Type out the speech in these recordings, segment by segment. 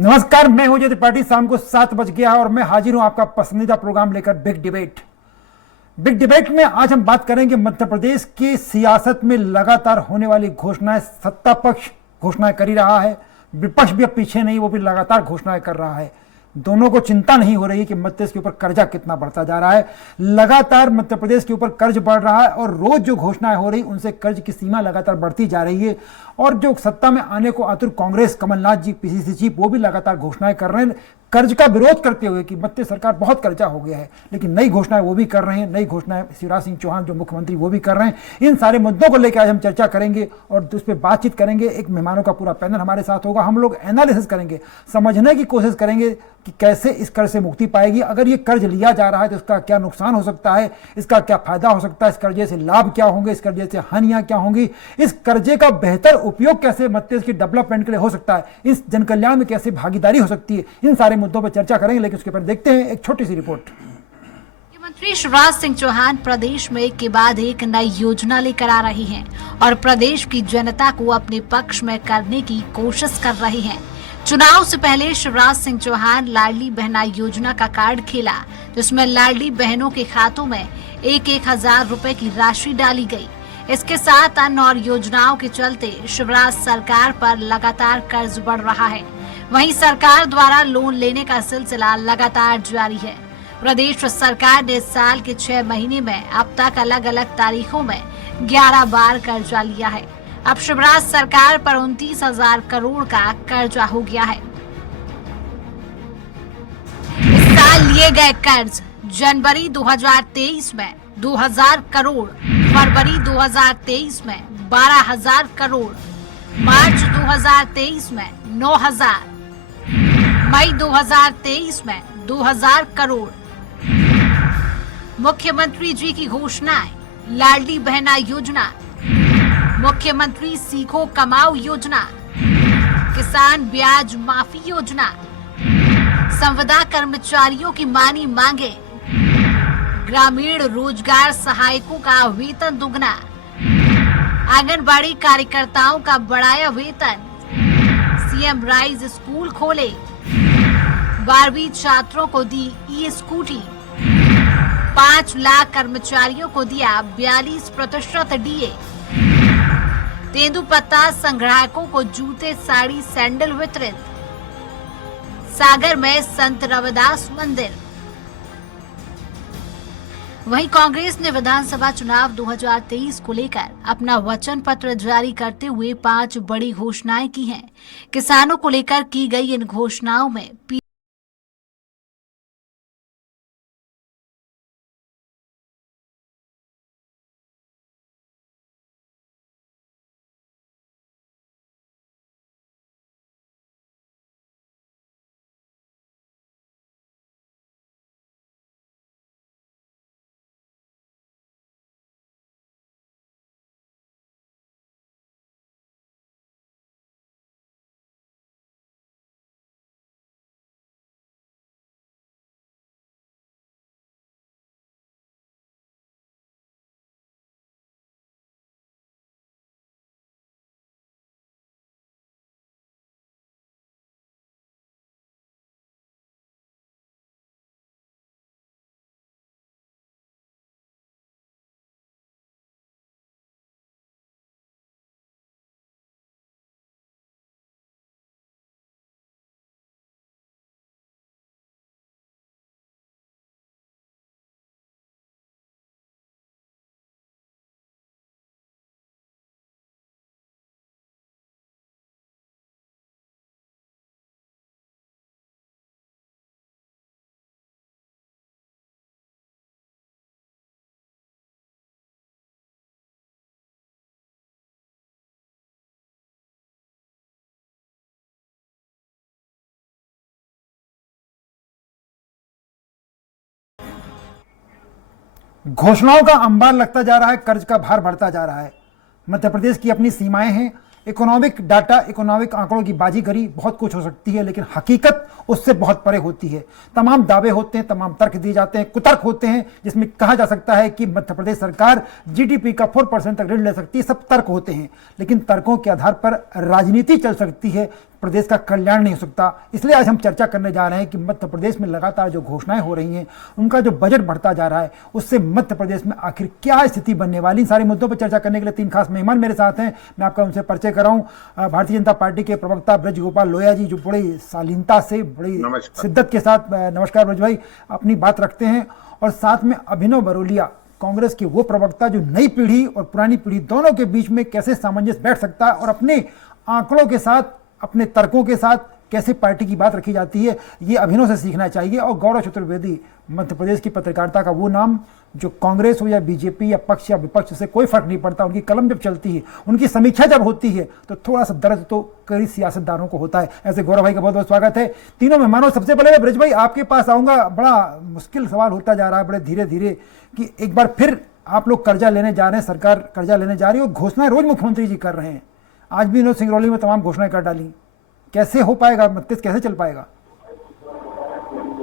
नमस्कार, मैं हूं जय त्रिपाठी। शाम को 7 बज गया और मैं हाजिर हूं आपका पसंदीदा प्रोग्राम लेकर बिग डिबेट। बिग डिबेट में आज हम बात करेंगे मध्य प्रदेश की सियासत में लगातार होने वाली घोषणाएं। सत्ता पक्ष घोषणाएं कर ही रहा है, विपक्ष भी अब पीछे नहीं, वो भी लगातार घोषणाएं कर रहा है। दोनों को चिंता नहीं हो रही कि मध्य प्रदेश के ऊपर कर्जा कितना बढ़ता जा रहा है। लगातार मध्य प्रदेश के ऊपर कर्ज बढ़ रहा है और रोज जो घोषणाएं हो रही उनसे कर्ज की सीमा लगातार बढ़ती जा रही है। और जो सत्ता में आने को आतुर कांग्रेस, कमलनाथ जी पीसीसी चीफ, वो भी लगातार घोषणाएं कर रहे हैं कर्ज का विरोध करते हुए कि मध्य सरकार बहुत कर्जा हो गया है। लेकिन नई घोषणाएं वो भी कर रहे हैं, नई घोषणाएं शिवराज सिंह चौहान जो मुख्यमंत्री वो भी कर रहे हैं। इन सारे मुद्दों को लेकर आज हम चर्चा करेंगे और उस पर बातचीत करेंगे। एक मेहमानों का पूरा पैनल हमारे साथ होगा। हम लोग एनालिसिस करेंगे, समझने की कोशिश करेंगे कि कैसे इस कर्ज से मुक्ति पाएगी। अगर ये कर्ज लिया जा रहा है तो इसका क्या नुकसान हो सकता है, इसका क्या फायदा हो सकता है, इस कर्जे से लाभ क्या होंगे, इस कर्जे से हानियां क्या होंगी, इस कर्जे का बेहतर उपयोग कैसे मध्य प्रदेश की डेवलपमेंट के लिए हो सकता है, इस जनकल्याण में कैसे भागीदारी हो सकती है। इन सारे मुद्दों पर चर्चा करेंगे। लेकिन उसके पर देखते हैं एक छोटी सी रिपोर्ट। मुख्यमंत्री शिवराज सिंह चौहान प्रदेश में एक के बाद एक नई योजना लेकर आ रही हैं और प्रदेश की जनता को अपने पक्ष में करने की कोशिश कर रही हैं। चुनाव से पहले शिवराज सिंह चौहान लाडली बहना योजना का कार्ड खेला, जिसमें लाडली बहनों के खातों में 1,000 रुपए की राशि डाली गई। इसके साथ अन्य और योजनाओं के चलते शिवराज सरकार पर लगातार कर्ज बढ़ रहा है। वहीं सरकार द्वारा लोन लेने का सिलसिला लगातार जारी है। प्रदेश सरकार ने इस साल के 6 महीने में अब तक अलग अलग तारीखों में 11 बार कर्जा लिया है। अब शिवराज सरकार पर 29,000 करोड़ का कर्जा हो गया है। इस साल लिए गए कर्ज जनवरी 2023 में 2,000 करोड़, फरवरी 2023 में 12,000 करोड़, मार्च 2023 में 9,000, मई 2023 में 2,000 करोड़। मुख्यमंत्री जी की घोषणाएं, लाडली बहना योजना, मुख्यमंत्री सीखो कमाओ योजना, किसान ब्याज माफी योजना, संविदा कर्मचारियों की मानी मांगे, ग्रामीण रोजगार सहायकों का वेतन दुगना, आंगनबाड़ी कार्यकर्ताओं का बढ़ाया वेतन, सीएम राइज स्कूल खोले, 12वीं छात्रों को दी ई स्कूटी, 5 लाख कर्मचारियों को दिया 42% डीए, तेंदुपत्ता संग्राहकों को जूते, साड़ी, सैंडल वितरित, सागर में संत रविदास मंदिर। वहीं कांग्रेस ने विधानसभा चुनाव 2023 को लेकर अपना वचन पत्र जारी करते हुए 5 बड़ी घोषणाएं की हैं। किसानों को लेकर की गई इन घोषणाओं में घोषणाओं का अंबार लगता जा रहा है, कर्ज का भार बढ़ता जा रहा है। मध्य प्रदेश की अपनी सीमाएं हैं। इकोनॉमिक डाटा, इकोनॉमिक आंकड़ों की बाजीगरी बहुत कुछ हो सकती है, लेकिन हकीकत उससे बहुत परे होती है। तमाम दावे होते हैं, तमाम तर्क दिए जाते हैं, कुतर्क होते हैं, जिसमें कहा जा सकता है कि मध्य प्रदेश सरकार जीडीपी का 4% तक ऋण ले सकती है। सब तर्क होते हैं, लेकिन तर्कों के आधार पर राजनीति चल सकती है। प्रदेश का कल्याण नहीं हो सकता। इसलिए आज हम चर्चा करने जा रहे हैं कि मध्य प्रदेश में लगातार जो घोषणाएं हो रही हैं, उनका जो बजट बढ़ता जा रहा है, उससे मध्य प्रदेश में आखिर क्या स्थिति बनने वाली। इन सारे मुद्दों पर चर्चा करने के लिए 3 खास मेहमान मेरे साथ हैं। मैं आपका उनसे परिचय कराऊं। भारतीय जनता पार्टी के प्रवक्ता ब्रज गोपाल लोहिया जी, जो बड़ी शालीनता से, बड़ी शिद्दत के साथ, नमस्कार ब्रज भाई, अपनी बात रखते हैं। और साथ में अभिनव बरोलिया, कांग्रेस के वो प्रवक्ता जो नई पीढ़ी और पुरानी पीढ़ी दोनों के बीच में कैसे सामंजस्य बैठ सकता है और अपने आंकड़ों के साथ, अपने तर्कों के साथ कैसे पार्टी की बात रखी जाती है, ये अभिनव से सीखना चाहिए। और गौरव चतुर्वेदी, मध्य प्रदेश की पत्रकारिता का वो नाम जो कांग्रेस हो या बीजेपी या पक्ष या विपक्ष से कोई फर्क नहीं पड़ता, उनकी कलम जब चलती है, उनकी समीक्षा जब होती है, तो थोड़ा सा दर्द तो कई सियासतदारों को होता है। ऐसे गौरव भाई का बहुत बहुत स्वागत है। तीनों मेहमानों, सबसे पहले मैं ब्रज भाई आपके पास आऊंगा। बड़ा मुश्किल सवाल होता जा रहा है बड़े धीरे धीरे कि एक बार फिर आप लोग कर्जा लेने जा रहे हैं, सरकार कर्जा लेने जा रही है और घोषणाएं रोज मुख्यमंत्री जी कर रहे हैं। आज भी विनोद सिंगरौली में तमाम घोषणाएं कर डाली। कैसे हो पाएगा, मत्तेज कैसे चल पाएगा?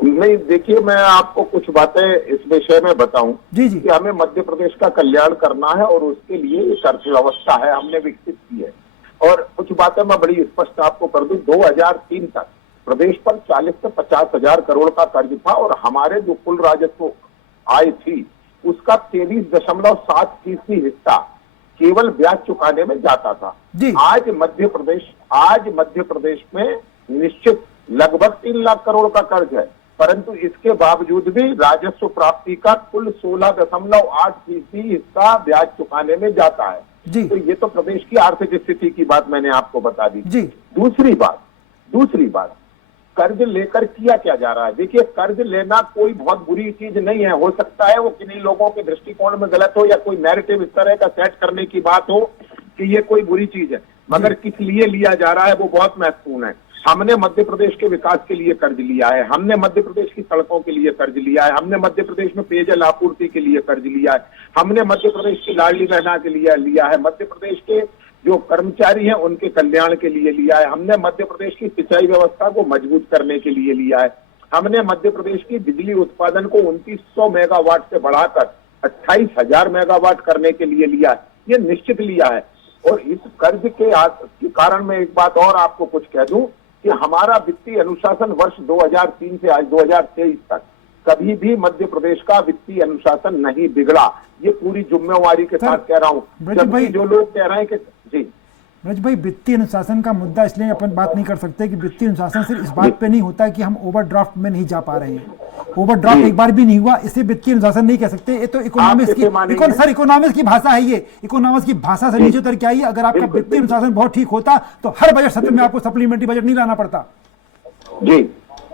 नहीं, देखिए, मैं आपको कुछ बातें इस विषय में बताऊं जी जी। कि हमें मध्य प्रदेश का कल्याण करना है और उसके लिए एक अर्थव्यवस्था है, हमने विकसित की है। और कुछ बातें मैं बड़ी स्पष्ट आपको कर दूं, 2003 तक प्रदेश पर 40 से 50 हजार करोड़ का कर्ज था और हमारे जो कुल राजस्व आय थी उसका 23.7% हिस्सा केवल ब्याज चुकाने में जाता था। आज मध्य प्रदेश में निश्चित लगभग 3 लाख करोड़ का कर्ज है, परंतु इसके बावजूद भी राजस्व प्राप्ति का कुल 16.8% हिस्सा ब्याज चुकाने में जाता है। तो ये तो प्रदेश की आर्थिक स्थिति की बात मैंने आपको बता दी। दूसरी बात, कर्ज लेकर किया क्या जा रहा है? देखिए, कर्ज लेना कोई बहुत बुरी चीज नहीं है। हो सकता है वो किन्हीं लोगों के दृष्टिकोण में गलत हो या कोई नैरेटिव इस तरह का सेट करने की बात हो कि ये कोई बुरी चीज है, मगर किस लिए लिया जा रहा है वो बहुत महत्वपूर्ण है। हमने मध्य प्रदेश के विकास के लिए कर्ज लिया है, हमने मध्य प्रदेश की सड़कों के लिए कर्ज लिया है, हमने मध्य प्रदेश में पेयजल आपूर्ति के लिए कर्ज लिया है, हमने मध्य प्रदेश की लाडली बहना के लिए लिया है, मध्य प्रदेश के जो कर्मचारी हैं उनके कल्याण के लिए लिया है, हमने मध्य प्रदेश की सिंचाई व्यवस्था को मजबूत करने के लिए लिया है, हमने मध्य प्रदेश की बिजली उत्पादन को 2900 मेगावाट से बढ़ाकर 28,000 मेगावाट करने के लिए लिया है। ये निश्चित लिया है। और इस कर्ज के कारण मैं एक बात और आपको कुछ कह दूं कि हमारा वित्तीय अनुशासन वर्ष 2003 से आज 2023 तक कभी भी मध्य प्रदेश का वित्तीय अनुशासन नहीं बिगड़ा। ये पूरी जिम्मेवारी के साथ कह रहा हूँ। जबकि जो लोग कह रहे हैं कि जी ब्रज भाई, वित्तीय अनुशासन का मुद्दा इसलिए अपन बात नहीं कर सकते कि वित्तीय अनुशासन सिर्फ इस बात पे नहीं होता है कि हम ओवरड्राफ्ट में नहीं जा पा रहे हैं। ओवरड्राफ्ट एक बार भी नहीं हुआ, इसे वित्तीय अनुशासन नहीं कह सकते। ये तो इकोनॉमिक्स की भाषा है। ये इकोनॉमिक्स की भाषा से नीचे उतर के आई है। अगर आपका वित्तीय अनुशासन बहुत ठीक होता तो हर बजट सत्र में आपको सप्लीमेंट्री बजट नहीं लाना पड़ता। जी,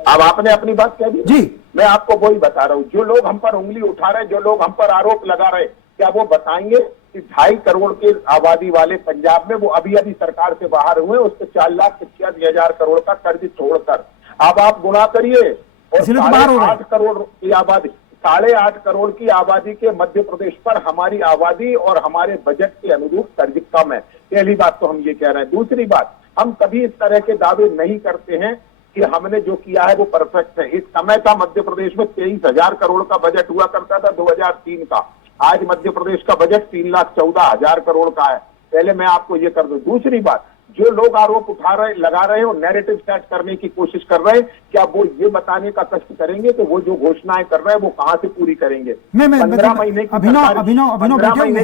अब आपने अपनी बात कह दी जी। मैं आपको वही बता रहा हूँ। जो लोग हम पर उंगली उठा रहे, जो लोग हम पर आरोप लगा रहे, क्या वो बताएंगे कि 2.5 करोड़ के आबादी वाले पंजाब में वो अभी सरकार से बाहर हुए, उसके 4,85,000 करोड़ का कर्ज छोड़कर अब आप गुणा करिए और 8.5 करोड़ की आबादी, 8.5 करोड़ की आबादी के मध्य प्रदेश पर हमारी आबादी और हमारे बजट के अनुरूप कर्ज कम है। पहली बात तो हम ये कह रहे हैं। दूसरी बात, हम कभी इस तरह के दावे नहीं करते हैं कि हमने जो किया है वो परफेक्ट है। इस समय का मध्य प्रदेश में 23,000 करोड़ का बजट हुआ करता था 2003 का। आज मध्य प्रदेश का बजट 3,14,000 करोड़ का है। पहले मैं आपको ये कर दूं। दूसरी बात, जो लोग आरोप लगा रहे हैं और नैरेटिव सेट करने की कोशिश कर रहे हैं, क्या वो ये बताने का कष्ट करेंगे कि वो जो घोषणाएं कर रहे हैं वो कहाँ से पूरी करेंगे? 15 महीने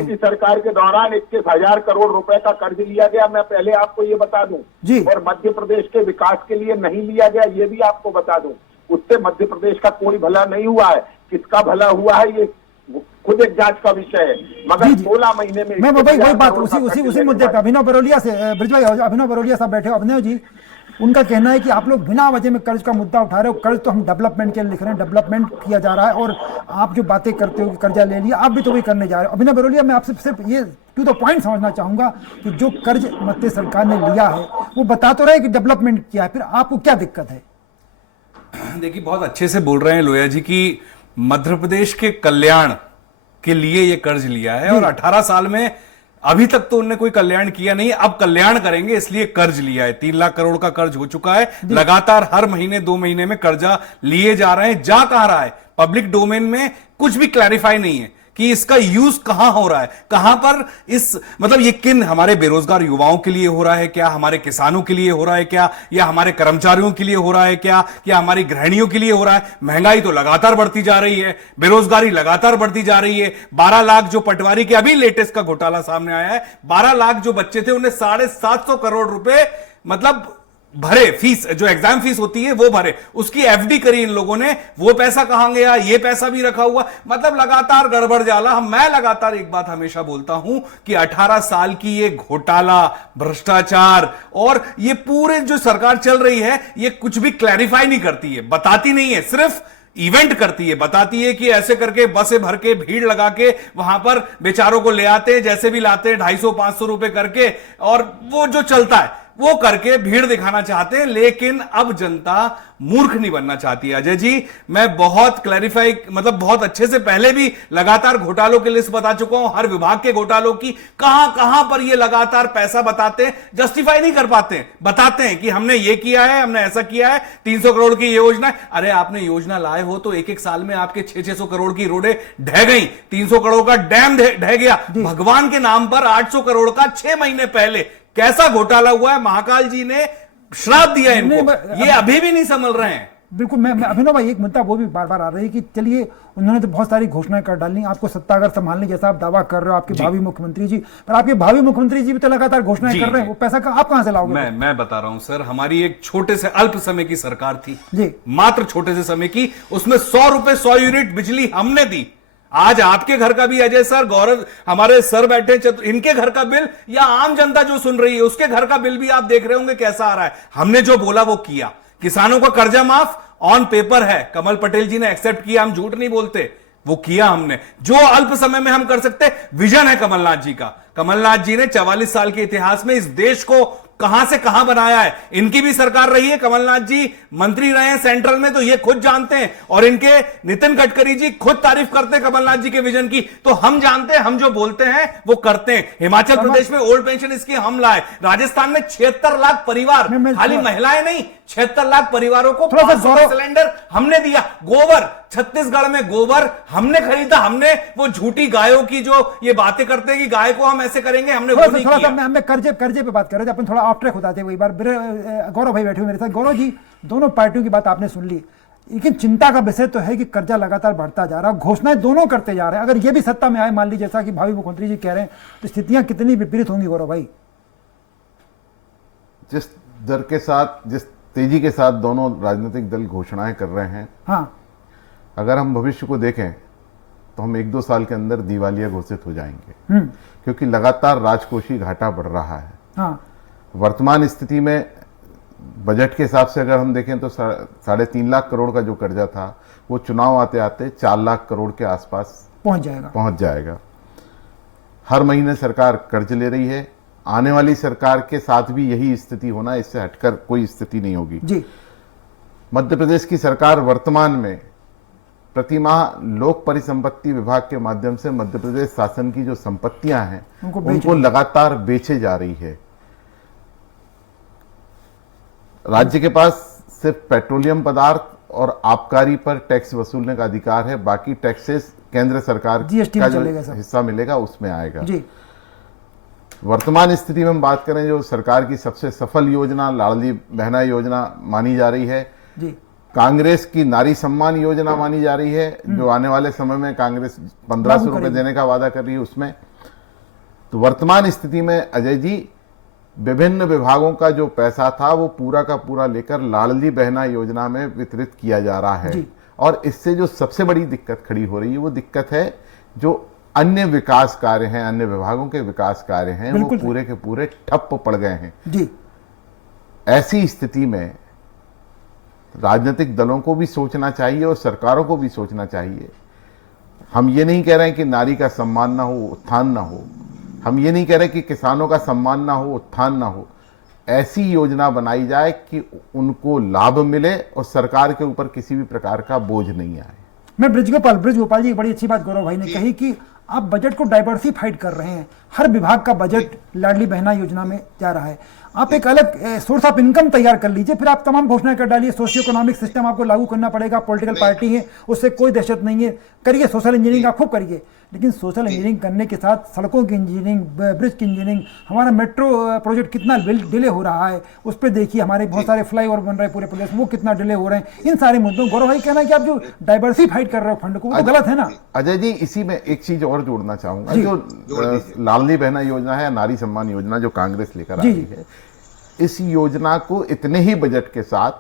की सरकार के दौरान 21,000 करोड़ रुपए का कर्ज लिया गया। मैं पहले आपको ये बता दूं। और मध्य प्रदेश के विकास के लिए नहीं लिया गया, ये भी आपको बता दूं। उससे मध्य प्रदेश का कोई भला नहीं हुआ है। किसका भला हुआ है ये खुद एक जांच का विषय है। मगर 16 महीने में मैं वही बात उसी मुद्दे पे अभिनव बरोलिया से, ब्रज भाई, अभिनव बरोलिया साहब बैठे हो। अभिनव जी, उनका कहना है कि आप लोग बिना वजह में कर्ज का मुद्दा उठा रहे हो। कर्ज तो हम डेवलपमेंट के लिए लिख रहे हैं, डेवलपमेंट किया जा रहा है, और आप जो बातें करते हो कि कर्जा ले लिया, आप भी तो वही करने जा रहे हो। अभिनव बरोलिया, मैं आपसे सिर्फ ये टू द पॉइंट समझना चाहूंगा कि जो कर्ज मध्य सरकार ने लिया है वो बता तो रहे कि डेवलपमेंट किया है, फिर आपको क्या दिक्कत है? देखिए, बहुत अच्छे से बोल रहे हैं लोहिया जी की मध्य प्रदेश के कल्याण के लिए ये कर्ज लिया है और 18 साल में अभी तक तो उन्होंने कोई कल्याण किया नहीं, अब कल्याण करेंगे इसलिए कर्ज लिया है। 3 लाख करोड़ का कर्ज हो चुका है। लगातार हर महीने 2 महीने में कर्जा लिए जा रहे हैं। जा कहां रहा है? पब्लिक डोमेन में कुछ भी क्लैरिफाई नहीं है कि इसका यूज कहां हो रहा है, कहां पर इस मतलब ये किन हमारे बेरोजगार युवाओं के लिए हो रहा है क्या, हमारे किसानों के लिए हो रहा है क्या, या हमारे कर्मचारियों के लिए हो रहा है क्या हमारी गृहिणियों के लिए हो रहा है। महंगाई तो लगातार बढ़ती जा रही है, बेरोजगारी लगातार बढ़ती जा रही है। 12 लाख जो पटवारी के अभी लेटेस्ट का घोटाला सामने आया है, 12 लाख जो बच्चे थे उन्हें 750 करोड़ रुपए मतलब भरे, फीस जो एग्जाम फीस होती है वो भरे, उसकी एफडी करी इन लोगों ने, वो पैसा कहां गया, ये पैसा भी रखा हुआ, मतलब लगातार गड़बड़ जाला। मैं लगातार एक बात हमेशा बोलता हूं कि 18 साल की ये घोटाला, भ्रष्टाचार और ये पूरे जो सरकार चल रही है, ये कुछ भी क्लैरिफाई नहीं करती है, बताती नहीं है, सिर्फ इवेंट करती है, बताती है कि ऐसे करके बसें भर के भीड़ लगा के वहां पर बेचारों को ले आते, जैसे भी लाते 250-500 रुपए करके, और वो जो चलता है वो करके भीड़ दिखाना चाहते हैं। लेकिन अब जनता मूर्ख नहीं बनना चाहती है। अजय जी, मैं बहुत क्लैरिफाई मतलब बहुत अच्छे से पहले भी लगातार घोटालों की लिस्ट बता चुका हूं, हर विभाग के घोटालों की, कहां कहां पर ये लगातार पैसा बताते हैं, जस्टिफाई नहीं कर पाते हैं, बताते हैं कि हमने ये किया है, हमने ऐसा किया है, 300 करोड़ की योजना है। अरे आपने योजना लाए हो तो एक एक साल में आपके 600-600 करोड़ की रोडें ढह गई, 300 करोड़ का डैम ढह गया, भगवान के नाम पर 800 करोड़ का 6 महीने पहले कैसा घोटाला हुआ है, महाकाल जी ने श्राप दिया इनको, ये अभी भी नहीं समझ रहे हैं। बिल्कुल, मैं अभिनव भाई, एक मुद्दा वो भी बार बार आ रही है कि चलिए उन्होंने तो बहुत सारी घोषणाएं कर डाली, आपको सत्ता अगर संभालने जैसा आप दावा कर रहे हो, आपके भावी मुख्यमंत्री जी, पर आपके भावी मुख्यमंत्री जी भी तो लगातार घोषणाएं कर रहे हैं, वो पैसा आप कहां से लाओगे? मैं बता रहा हूं सर, हमारी एक छोटे से अल्प समय की सरकार थी जी, मात्र छोटे से समय की, उसमें 100 रुपए 100 यूनिट बिजली हमने दी। आज आपके घर का भी, अजय सर, गौरव हमारे सर बैठे, इनके घर का बिल या आम जनता जो सुन रही है उसके घर का बिल भी आप देख रहे होंगे कैसा आ रहा है। हमने जो बोला वो किया। किसानों का कर्जा माफ ऑन पेपर है, कमल पटेल जी ने एक्सेप्ट किया, हम झूठ नहीं बोलते, वो किया हमने। जो अल्प समय में हम कर सकते, विजन है कमलनाथ जी का। कमलनाथ जी ने 44 साल के इतिहास में इस देश को कहां से कहां बनाया है। इनकी भी सरकार रही है, कमलनाथ जी मंत्री रहे हैं सेंट्रल में, तो ये खुद जानते हैं, और इनके नितिन गडकरी जी खुद तारीफ करते हैं कमलनाथ जी के विजन की, तो हम जानते हैं, हम जो बोलते हैं वो करते हैं। हिमाचल प्रदेश में ओल्ड पेंशन स्कीम हम लाए, राजस्थान में 76 लाख परिवार, खाली महिलाएं नहीं, 76 लाख परिवारों को 500 सिलेंडर हमने दिया। गोबर, छत्तीसगढ़ में गोबर हमने खरीदा, हमने वो झूठी गायों की जो ये बातें करते हैं कि गाय को हम ऐसे करेंगे, हमने वो नहीं किया। हमें कर्जे पे बात कर रहे थे, अपन थोड़ा ऑफ ट्रैक होते हैं। एक बार गौरव भाई बैठे हुए मेरे साथ। गौरव जी, दोनों पार्टियों की बात आपने सुन ली, लेकिन चिंता का विषय तो है कि कर्जा लगातार बढ़ता जा रहा है, घोषणाएं दोनों करते जा रहे हैं। अगर ये भी सत्ता में आए, मान लीजिए जैसा कि भावी मुख्यमंत्री जी कह रहे हैं, तो स्थितियां कितनी विपरीत होंगी गौरव भाई? जिस दर के साथ, जिस तेजी के साथ दोनों राजनीतिक दल घोषणाएं कर रहे हैं, हाँ, अगर हम भविष्य को देखें तो हम 1-2 साल के अंदर दिवालिया घोषित हो जाएंगे, क्योंकि लगातार राजकोषीय घाटा बढ़ रहा है। हाँ, वर्तमान स्थिति में बजट के हिसाब से अगर हम देखें तो 3.5 लाख करोड़ का जो कर्जा था वो चुनाव आते आते 4 लाख करोड़ के आसपास पहुंच जाएगा। हर महीने सरकार कर्ज ले रही है, आने वाली सरकार के साथ भी यही स्थिति होना, इससे हटकर कोई स्थिति नहीं होगी जी। मध्य प्रदेश की सरकार वर्तमान में प्रतिमाह लोक परिसंपत्ति विभाग के माध्यम से मध्य प्रदेश शासन की जो संपत्तियां हैं उनको लगातार बेचे जा रही है। राज्य के पास सिर्फ पेट्रोलियम पदार्थ और आबकारी पर टैक्स वसूलने का अधिकार है, बाकी टैक्सेस केंद्र सरकार का जो हिस्सा मिलेगा उसमें आएगा जी। वर्तमान स्थिति में हम बात करें, जो सरकार की सबसे सफल योजना लाडली बहना योजना मानी जा रही है जी। कांग्रेस की नारी सम्मान योजना मानी जा रही है, जो आने वाले समय में कांग्रेस 1500 रुपए देने का वादा कर रही है उसमें। तो वर्तमान स्थिति में अजय जी, विभिन्न विभागों का जो पैसा था वो पूरा का पूरा लेकर लाडली बहना योजना में वितरित किया जा रहा है, और इससे जो सबसे बड़ी दिक्कत खड़ी हो रही है वो दिक्कत है जो अन्य विकास कार्य हैं, अन्य विभागों के विकास कार्य हैं, वो पूरे के पूरे ठप पड़ गए हैं जी। ऐसी स्थिति में राजनीतिक दलों को भी सोचना चाहिए और सरकारों को भी सोचना चाहिए। हम ये नहीं कह रहे हैं कि नारी का सम्मान ना हो, उत्थान ना हो, हम ये नहीं कह रहे कि किसानों का सम्मान ना हो, उत्थान ना हो। ऐसी योजना बनाई जाए कि उनको लाभ मिले और सरकार के ऊपर किसी भी प्रकार का बोझ नहीं आए। मैं ब्रिजगोपाल जी, बड़ी अच्छी बात गौरव भाई ने कही कि आप बजट को डाइवर्सिफाइड कर रहे हैं, हर विभाग का बजट लाडली बहना योजना में जा रहा है। आप एक अलग सोर्स ऑफ इनकम तैयार कर लीजिए, फिर आप तमाम घोषणाएं कर डालिए। सोशियो इकोनॉमिक सिस्टम आपको लागू करना पड़ेगा, पॉलिटिकल पार्टी है, उससे कोई दहशत नहीं है, करिए सोशल इंजीनियरिंग आप खूब करिए, लेकिन सोशल इंजीनियरिंग करने के साथ सड़कों की इंजीनियरिंग, ब्रिज की इंजीनियरिंग, हमारा मेट्रो प्रोजेक्ट कितना डिले हो रहा है, उस पर देखिए हमारे बहुत सारे फ्लाईओवर बन रहे हैं पूरे प्रदेश में, वो कितना डिले हो रहे हैं। इन सारे मुद्दों गौरव भाई कहना है कि आप जो डाइवर्सिफाइड कर रहे हो फंड को, वो तो गलत है ना। अजय जी, इसी में एक चीज और जोड़ना चाहूंगा, जो लाडली बहना योजना है, नारी सम्मान योजना जो कांग्रेस लेकर आई है, इस योजना को इतने ही बजट के साथ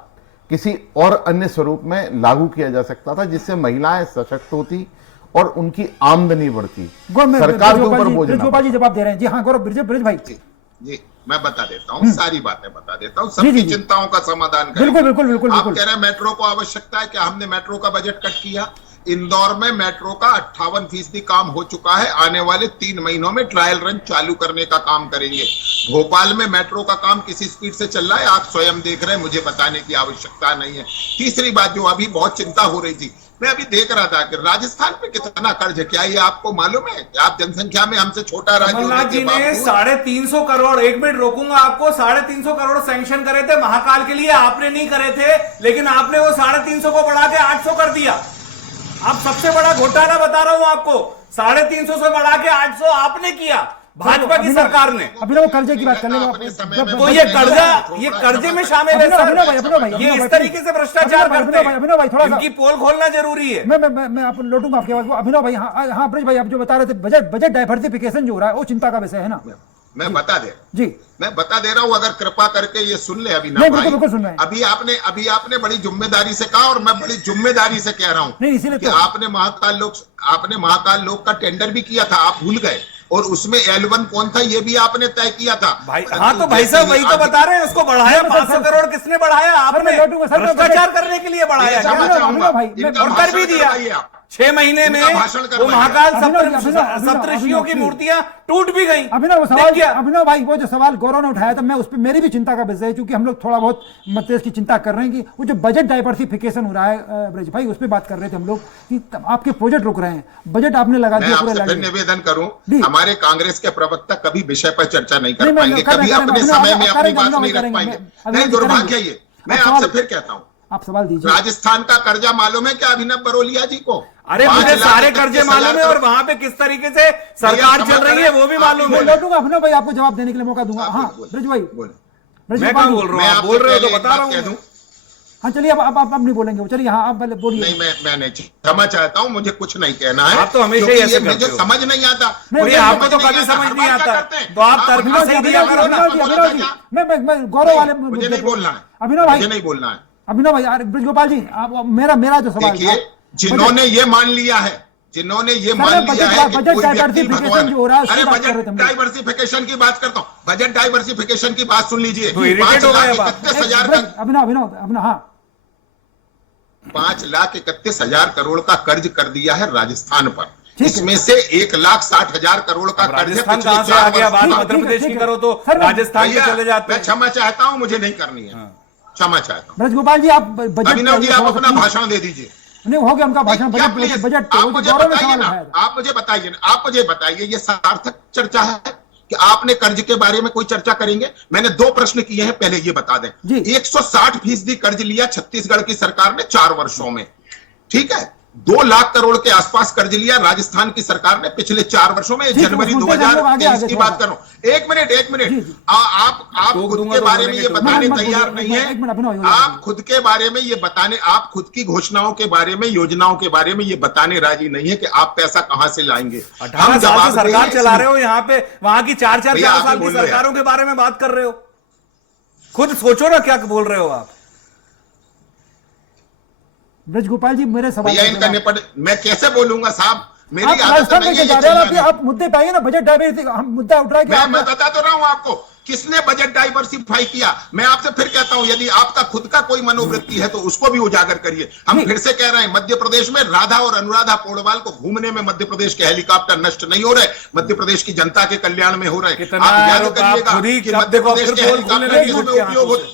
किसी और अन्य स्वरूप में लागू किया जा सकता था, जिससे महिलाएं सशक्त होती और उनकी आमदनी बढ़ती। सरकार के ऊपर बोझ ना। गोपाल जी जवाब दे रहे हैं। जी हाँ गौरव, ब्रिज भाई। जी मैं बता देता हूँ, सारी बातें बता देता हूँ, सबकी चिंताओं का समाधान करें। बिल्कुल बिल्कुल बिल्कुल। आप कह रहे हैं मेट्रो को आवश्यकता है, क्या हमने मेट्रो का बजट कट किया? इंदौर में मेट्रो का 58% काम हो चुका है, आने वाले 3 महीनों में ट्रायल रन चालू करने का काम करेंगे। भोपाल में मेट्रो का काम किसी स्पीड से चल रहा है, आप स्वयं देख रहे हैं, मुझे बताने की आवश्यकता नहीं है। तीसरी बात जो अभी बहुत चिंता हो रही थी, मैं अभी देख रहा था कि राजस्थान पे कितना कर्ज है, क्या ये आपको मालूम है? आप जनसंख्या में हमसे छोटा राज्य कमलनाथ जी ने 350 करोड़, 1 मिनट रोकूंगा आपको, 350 करोड़ सैंक्शन करे थे महाकाल के लिए, आपने नहीं करे थे, लेकिन आपने वो 350 को बढ़ा के 800 कर दिया। अब सबसे बड़ा घोटाला बता रहा हूं आपको, 350 से बढ़ा के 800 आपने किया, भाजपा की सरकार ने। अभी वो कर्जे की बात कर लेंगे, तो ये कर्जे में शामिल है सर। ये इस तरीके से भ्रष्टाचार करते हैं। अभिनव भाई थोड़ा इनकी पोल खोलना जरूरी है। मैं आप लौटूंगा आपके बाद। अभिनव भाई, हाँ ब्रिज भाई, आप जो बता रहे थे बजट डाइवर्सिफिकेशन जो हो रहा है वो चिंता का विषय है ना। मैं बता दे जी, मैं बता दे रहा हूं, अगर कृपा करके ये सुन ले। अभी बिल्कुल सुन रहे हैं। अभी आपने बड़ी जिम्मेदारी से कहा और मैं बड़ी जिम्मेदारी से कह रहा हूं इसीलिए कि आपने महाकाल लोक का टेंडर भी किया था, आप भूल गए, और उसमें L1 कौन था ये भी आपने तय किया था भाई। हाँ तो भाई साहब वही तो बता रहे हैं, उसको बढ़ाया 500 करोड़ किसने बढ़ाया? आपने भ्रष्टाचार करने के लिए बढ़ाया, कर भी दिया। 6 महीने में वो महाकाल सप्तऋषियों की मूर्तियां टूट भी गई। अभिनव भाई, वो जो सवाल गौरव ने उठाया था, मैं उस पर मेरी भी चिंता का विषय है, क्योंकि हम लोग थोड़ा बहुत मध्यप्रदेश की चिंता कर रहे हैं कि वो जो बजट डाइवर्सिफिकेशन हो रहा है ब्रज भाई, उस पर बात कर रहे थे हम लोग कि आपके प्रोजेक्ट रुक रहे हैं, बजट आपने लगा दिया पूरे। निवेदन करूं, हमारे कांग्रेस के प्रवक्ता कभी विषय पर चर्चा नहीं कर पाएंगे, कभी अपने समय में अपनी बात नहीं रख पाएंगे। नहीं, दुर्भाग्य ये। मैं आपसे फिर कहता हूं, आप सवाल दीजिए। राजस्थान का कर्जा मालूम है क्या अभिनव बरोलिया जी को? अरे मुझे सारे कर्जे मालूम है, और वहां पे किस तरीके से सरकार चल रही है वो भी मालूम है। लौटूंगा अभिनव भाई, आपको जवाब देने के लिए मौका दूंगा। हाँ ब्रिज भाई, मैं कहाँ बोल रहा हूँ, आप बोल रहे हो तो बता रहा हूँ। हाँ चलिए, अब नहीं बोलेंगे, चलिए हाँ आप बोलिए। नहीं, मैं नहीं, क्षमा चाहता हूँ, मुझे कुछ नहीं कहना है। आप तो हमेशा ही ऐसे करते हो, समझ नहीं आता। आपको तो कभी समझ नहीं आता, तो आप तर्क से दिया करो ना। मैं गौरव वाले, मुझे नहीं बोलना है, अभिनव भाई, मुझे नहीं बोलना है। अभिनव भाई, ब्रिज गोपाल जी, मेरा जो सवाल देखिए, जिन्होंने ये मान लिया है कि बजट डाइवर्सिफिकेशन जो हो रहा है, अरे बजट डाइवर्सिफिकेशन की बात करता हूँ, बजट डाइवर्सिफिकेशन की बात सुन लीजिए। 5,31,000 करोड़ का कर्ज कर दिया है राजस्थान पर, इसमें से 1,60,000 करोड़ का कर्ज है पिछले 4 वर्ष। मध्य प्रदेश की करो तो राजस्थान के चले जाते हैं। मैं क्षमा चाहता हूं, मुझे नहीं करनी है, क्षमा चाहता हूं। ब्रज गोपाल जी, आप बजट, अभिनव जी आप अपना भाषण दे दीजिए। नहीं हो गया उनका भाषण, बजट आप मुझे बताइए ना, आप मुझे बताइए ये सार्थक चर्चा है कि आपने कर्ज के बारे में कोई चर्चा करेंगे? मैंने 2 प्रश्न किए हैं, पहले ये बता दें। 160% कर्ज लिया छत्तीसगढ़ की सरकार ने 4 वर्षों में, ठीक है। 2 लाख करोड़ के आसपास कर्ज लिया राजस्थान की सरकार ने पिछले 4 वर्षों में। जनवरी 2023 की बात कर रहा हूं। एक मिनट, आप खुद के बारे में ये बताने तैयार नहीं है। आप खुद के बारे में ये बताने, आप खुद की घोषणाओं के बारे में, योजनाओं के बारे में ये बताने राजी नहीं है कि आप पैसा कहां से लाएंगे। 18 साल से सरकार चला रहे हो, यहाँ पे वहां की 4 साल की सरकारों के बारे में बात कर रहे हो। खुद सोचो ना क्या बोल रहे हो आप। ब्रज गोपाल जी, मेरे सवाल मैं कैसे बोलूंगा साहब, मेरी आदत नहीं है। आप मुद्दे पाइए ना, बजट डाइवर्सिफिकेशन मुद्दा उठ रहा है। मैं बता तो रहा हूं आपको, किसने बजट डाइवर्सिफाई किया। मैं आपसे फिर कहता हूं, यदि आपका खुद का कोई मनोवृत्ति है तो उसको भी उजागर करिए। हम फिर से कह रहे हैं, मध्य प्रदेश में राधा और अनुराधा पौडवाल को घूमने में मध्य प्रदेश के हेलीकॉप्टर नष्ट नहीं हो रहे, मध्य प्रदेश की जनता के कल्याण में हो रहे। आप याद करिएगा कि मध्य प्रदेश के हेलीकॉप्टर किस में उपयोग होते।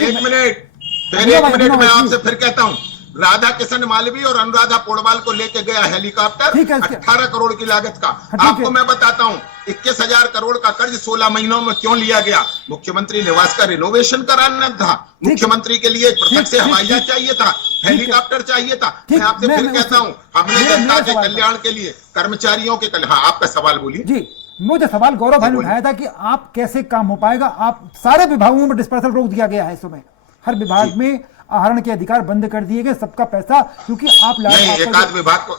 एक मिनट मैं आपसे फिर कहता हूं, राधा किशन मालवीय और अनुराधा पोडवाल को लेके गया हेलीकॉप्टर 18 करोड़ की लागत का। आपको मैं बताता हूं 21,000 करोड़ का कर्ज 16 महीनों में क्यों लिया गया? मुख्यमंत्री निवास का रिनोवेशन कराना था, मुख्यमंत्री के लिए पृथक से हवाई जहाज चाहिए था, हेलीकॉप्टर चाहिए था। मैं आपसे फिर कहता हूं, हमने जनता के कल्याण के लिए, कर्मचारियों के कल्याण। हाँ, आपका सवाल बोलिए जी। मुझे सवाल गौरव भाई ने उठाया था कि आप कैसे काम हो पाएगा। आप सारे विभागों में डिस्पर्सल रोक दिया गया है इस समय, हर विभाग में आहरण के अधिकार बंद कर दिए गए, सबका पैसा, क्योंकि आप नहीं, एक आध विभाग को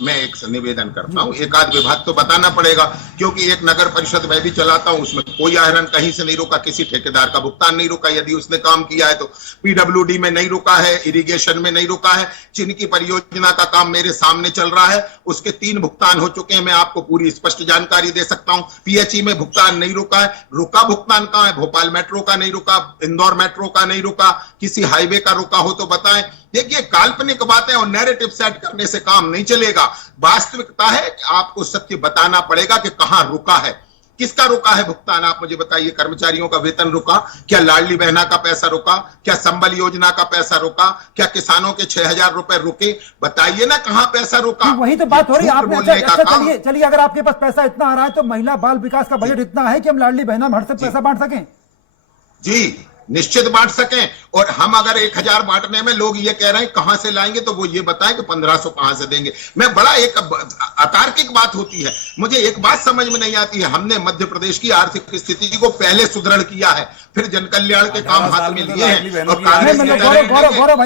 मैं एक निवेदन करता हूँ, एक आध विभाग तो बताना पड़ेगा, क्योंकि एक नगर परिषद मैं भी चलाता हूँ, उसमें कोई आहरण कहीं से नहीं रुका, किसी ठेकेदार का भुगतान नहीं रुका। यदि उसने काम किया है तो पीडब्ल्यूडी में नहीं रुका है, इरिगेशन में नहीं रुका है, चिन्ह परियोजना का काम मेरे सामने चल रहा है, उसके 3 भुगतान हो चुके हैं। मैं आपको पूरी स्पष्ट जानकारी दे सकता हूँ। पीएचई में भुगतान नहीं रुका है। रुका भुगतान कहां है? भोपाल मेट्रो का नहीं रुका, इंदौर मेट्रो का नहीं रुका, किसी हाईवे का रुका हो तो बताएं। देखिए, काल्पनिक बातें और नैरेटिव सेट करने से काम नहीं चलेगा। वास्तविकता है कि आपको सत्य बताना पड़ेगा कि कहां रुका है, किसका रुका है भुगतान। आप मुझे बताइए, कर्मचारियों का वेतन रुका क्या? लाडली बहना का पैसा रुका क्या? संबल योजना का पैसा रुका क्या? किसानों के 6,000 रुपए रुके? बताइए ना, कहां पैसा रुका? वही तो बात हो रही है। आपने चलिए, अगर आपके पास पैसा इतना आ रहा है तो महिला बाल विकास का बजट इतना है कि हम लाडली बहना में हर से पैसा बांट सकें। जी, निश्चित बांट सकें। और हम अगर 1,000 बांटने में लोग ये कह रहे हैं कहां से लाएंगे, तो वो ये बताएं कि 1,500 कहां से देंगे। मैं बड़ा एक अतार्किक बात होती है। मुझे एक बात समझ में नहीं आती है, हमने मध्य प्रदेश की आर्थिक स्थिति को पहले सुदृढ़ किया है, फिर जन कल्याण के काम हाथ में लिए हैं, और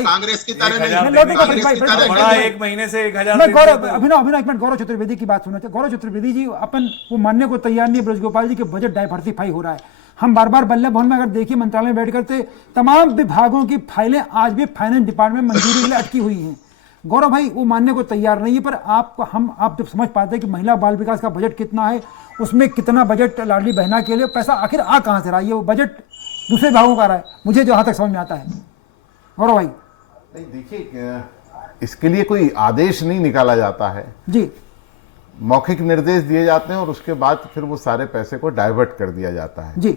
कांग्रेस की तरह नहीं, एक महीने से 1,000। अभिनव एक मिनट, गौरव चतुर्वेदी की बात सुनो। गौरव चतुर्वेदी जी, अपन वो मानने को तैयार नहीं, ब्रजगोपाल जी के बजट डाइवर्सिफाई हो रहा है। हम बार बार बल्लभ भवन में अगर देखिए, मंत्रालय में बैठ करते तमाम विभागों की फाइलें आज भी फाइनेंस डिपार्टमेंट मंजूरी के लिए अटकी हुई हैं। गौरव भाई वो मानने को तैयार नहीं है, पर आप जब समझ पाते हैं कि महिला बाल विकास का बजट कितना है, उसमें कितना बजट लाडली बहना के लिए, पैसा आखिर आ कहां से रहा है? ये वो बजट दूसरे विभागों का रहा है, मुझे जहां तक समझ में आता है। गौरव भाई नहीं, देखिए, इसके लिए कोई आदेश नहीं निकाला जाता है जी, मौखिक निर्देश दिए जाते हैं और उसके बाद फिर वो सारे पैसे को डाइवर्ट कर दिया जाता है जी।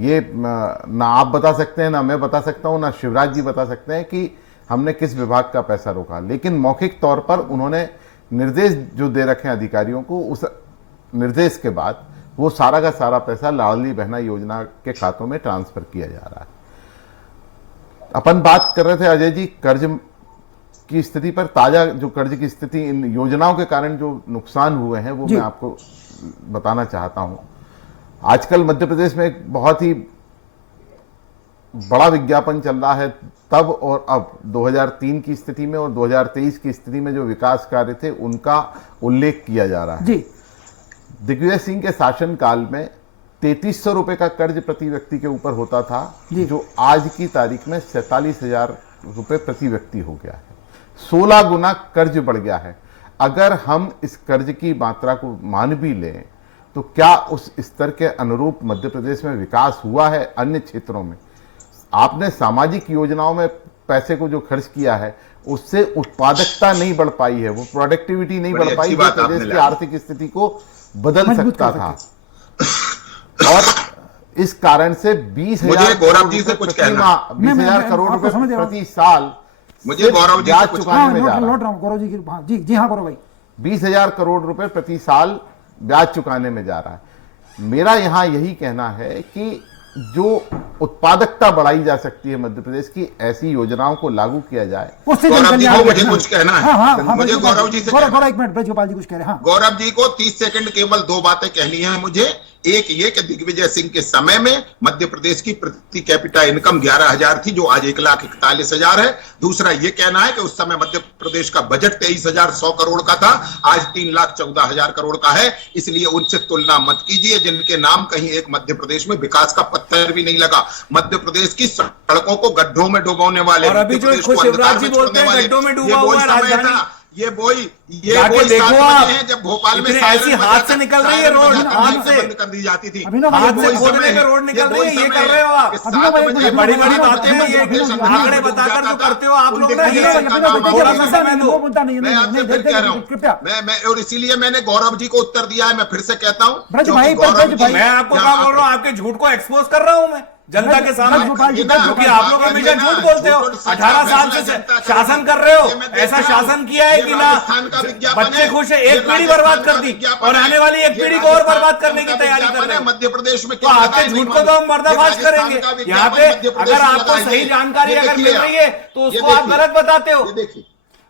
ये ना आप बता सकते हैं, ना मैं बता सकता हूं, ना शिवराज जी बता सकते हैं कि हमने किस विभाग का पैसा रोका, लेकिन मौखिक तौर पर उन्होंने निर्देश जो दे रखे हैं अधिकारियों को, उस निर्देश के बाद वो सारा का सारा पैसा लाडली बहना योजना के खातों में ट्रांसफर किया जा रहा है। अपन बात कर रहे थे अजय जी कर्ज की स्थिति पर। ताजा जो कर्ज की स्थिति, इन योजनाओं के कारण जो नुकसान हुए हैं वो मैं आपको बताना चाहता हूं। आजकल मध्य प्रदेश में एक बहुत ही बड़ा विज्ञापन चल रहा है, तब और अब 2003 की स्थिति में और 2023 की स्थिति में जो विकास कार्य थे उनका उल्लेख किया जा रहा है जी। दिग्विजय सिंह के शासनकाल में 3300 रुपए का कर्ज प्रति व्यक्ति के ऊपर होता था, जो आज की तारीख में 47,000 रुपए प्रति व्यक्ति हो गया है। 16 गुना कर्ज बढ़ गया है। अगर हम इस कर्ज की मात्रा को मान भी लें तो क्या उस स्तर के अनुरूप मध्य प्रदेश में विकास हुआ है? अन्य क्षेत्रों में आपने सामाजिक योजनाओं में पैसे को जो खर्च किया है उससे उत्पादकता नहीं बढ़ पाई है, वो प्रोडक्टिविटी नहीं बढ़ पाई जो प्रदेश की आर्थिक स्थिति को बदल सकता था। और इस कारण से 20,000 करोड़ रुपए प्रति साल मुझे गौरव जी ब्याज चुकाने में जा रहा है। गौरव जी जी हाँ गौरव भाई, 20,000 करोड़ रुपए प्रति साल ब्याज चुकाने में जा रहा है। मेरा यहां यही कहना है कि जो उत्पादकता बढ़ाई जा सकती है मध्य प्रदेश की, ऐसी योजनाओं को लागू किया जाए। गौरव जी को मुझे कुछ कहना है, मुझे गौरव जी से एक मिनट, ब्रजगोपाल जी कुछ कह रहे हैं। गौरव जी को 30 सेकंड केवल 2 बातें कहनी है मुझे। एक ये कि दिग्विजय सिंह के समय में मध्य प्रदेश की प्रति कैपिटा इनकम 11,000 थी, जो आज 1,41,000 है। दूसरा ये कहना है कि उस समय मध्य प्रदेश का बजट 23,100 करोड़ का था, आज 3,14,000 करोड़ का है। इसलिए उनसे तुलना मत कीजिए जिनके नाम कहीं एक मध्य प्रदेश में विकास का पत्थर भी नहीं लगा। मध्य प्रदेश की सड़कों को गड्ढों में डुबोने वाले, और अभी जो शिवराज जी बोलते हैं गड्ढों में डूबा हुआ राजधानी, ये बोई देखो आप, जब भोपाल में ऐसी हाथ से निकल रही है रोड, हाथ से बंद कर दी जाती थी, हाथ से खोदने पे रोड निकल रही है। ये कर रहे हो आप, ये बड़ी बड़ी बातें हैं, ये आंकड़े बताकर जो करते हो आप लोग। मैं आपसे फिर कह रहा हूँ, मैं और इसीलिए मैंने गौरव जी को उत्तर दिया है। मैं फिर से कहता हूँ, मैं आपको क्या बोल रहा हूँ, आपके झूठ को एक्सपोज कर रहा हूँ मैं। जनता के सामने, क्योंकि आप लोग हमेशा झूठ बोलते हो। 18 साल से शासन कर रहे हो, ऐसा शासन किया है कि ना बच्चे खुश है, एक पीढ़ी बर्बाद कर दी और आने वाली एक पीढ़ी को और बर्बाद करने की तैयारी कर रहे हैं। मध्य प्रदेश में तो आपके झूठ को तो हम पर्दाफाश करेंगे यहाँ पे। अगर आपको सही जानकारी अगर मिल रही है तो उसको आप गलत बताते हो। देखिए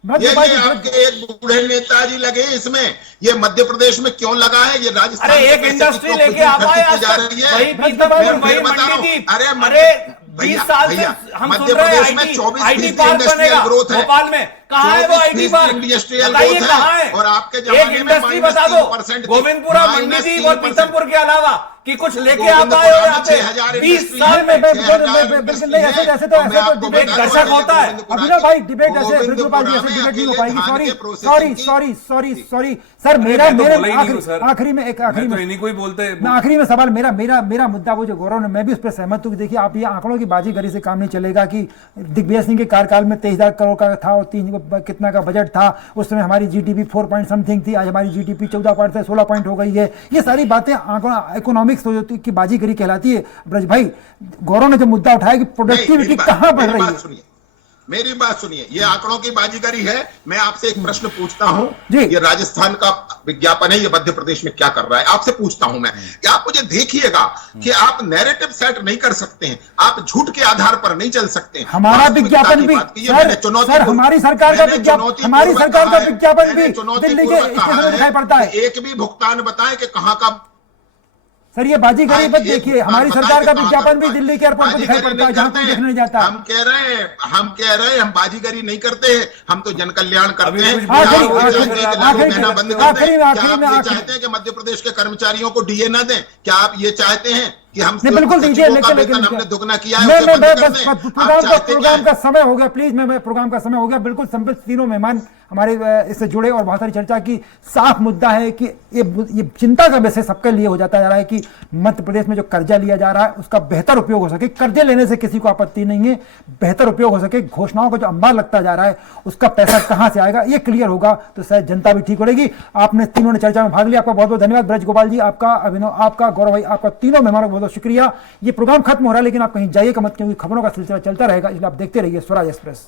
ये आपके एक बूढ़े नेताजी लगे इसमें, ये मध्य प्रदेश में क्यों लगा है? ये राजस्थान, अरे एक इंडस्ट्री लेके आप आए आज तक, वही मंडीदीप, अरे 20 साल से हम सुन रहे हैं आईटी पार्क बनेगा भोपाल में। कहाँ है वो आईटी पार्क? बताइए कहाँ है? और आपके एक इंडस्ट्री बता दो गोविंदपुरा, मंडीदीप और पीतमपुर के अलावा कि कुछ लेके आप आए हो यहाँ पे 20 साल में। ऐसे तो एक दशक होता है। अभिनव भाई डिबेट ऐसे ब्रजगोपाल जी ऐसे डिबेट नहीं हो पाएगी। सॉरी सर, मेरे आखिरी में कोई बोलते आखिरी में सवाल मेरा मुद्दा वो जो गौरव ने, मैं भी उस पर सहमत हूँ। देखिए आप ये आंकड़ों की बाजीगरी से काम नहीं चलेगा कि दिग्विजय सिंह के कार्यकाल में 23,000 करोड़ का था और 3 कितना का बजट था। उस समय हमारी जीडीपी 4 पॉइंट समथिंग थी, आज हमारी जीडीपी 14 पॉइंट से 16 पॉइंट हो गई है। ये सारी बातें आंकड़ा इकोनॉमिक्स की बाजीगरी कहलाती है। ब्रज भाई, गौरव ने जो मुद्दा उठाया कि प्रोडक्टिविटी कहां बढ़ रही है, मेरी बात सुनिए, ये आंकड़ों की बाजीगरी है। मैं आपसे एक प्रश्न पूछता हूं, जी। ये राजस्थान का विज्ञापन है, ये मध्य प्रदेश में क्या कर रहा है? आपसे पूछता हूं मैं कि आप मुझे देखिएगा कि आप नैरेटिव सेट नहीं कर सकते हैं, आप झूठ के आधार पर नहीं चल सकते। हमारा विज्ञापन भी सर, हमारी सरकार का विज्ञापन भी दिल्ली के स्टेशन में दिखाई पड़ता है। एक भी भुगतान बताएं कि कहां का सर, ये बाजीगरी मत देखिए, हमारी सरकार का विज्ञापन भी दिल्ली के एयरपोर्ट पर दिखाई पड़ता है, जहां कोई देखने नहीं जाता। हम कह रहे हैं हम बाजीगरी नहीं करते हैं, हम तो जन कल्याण करते हैं। चाहते हैं कि मध्य प्रदेश के कर्मचारियों को डीए न दें? क्या आप ये चाहते हैं कि हम बिल्कुल दीजिए, लेकिन हमने दुगना किया है? प्रोग्राम का समय हो गया, प्लीज मैं प्रोग्राम का समय हो गया। बिल्कुल संबंधित तीनों मेहमान हमारे इससे जुड़े और बहुत सारी चर्चा की। साफ मुद्दा है कि ये चिंता का विषय सबके लिए हो जाता जा रहा है कि मध्य प्रदेश में जो कर्जा लिया जा रहा है उसका बेहतर उपयोग हो सके। कर्जे लेने से किसी को आपत्ति नहीं है, बेहतर उपयोग हो सके। घोषणाओं को जो अंबार लगता जा रहा है उसका पैसा कहां से आएगा, ये क्लियर होगा तो शायद जनता भी ठीक हो रहेगी। आपने तीनों ने चर्चा में भाग लिया, आपका बहुत बहुत धन्यवाद। ब्रज गोपाल जी आपका, अभिनव आपका, गौरव भाई आपका, तीनों मेहमानों को बहुत बहुत शुक्रिया। ये प्रोग्राम खत्म हो रहा है लेकिन आप कहीं जाइएगा मत, क्योंकि खबरों का सिलसिला चलता रहेगा, इसलिए आप देखते रहिए स्वराज एक्सप्रेस।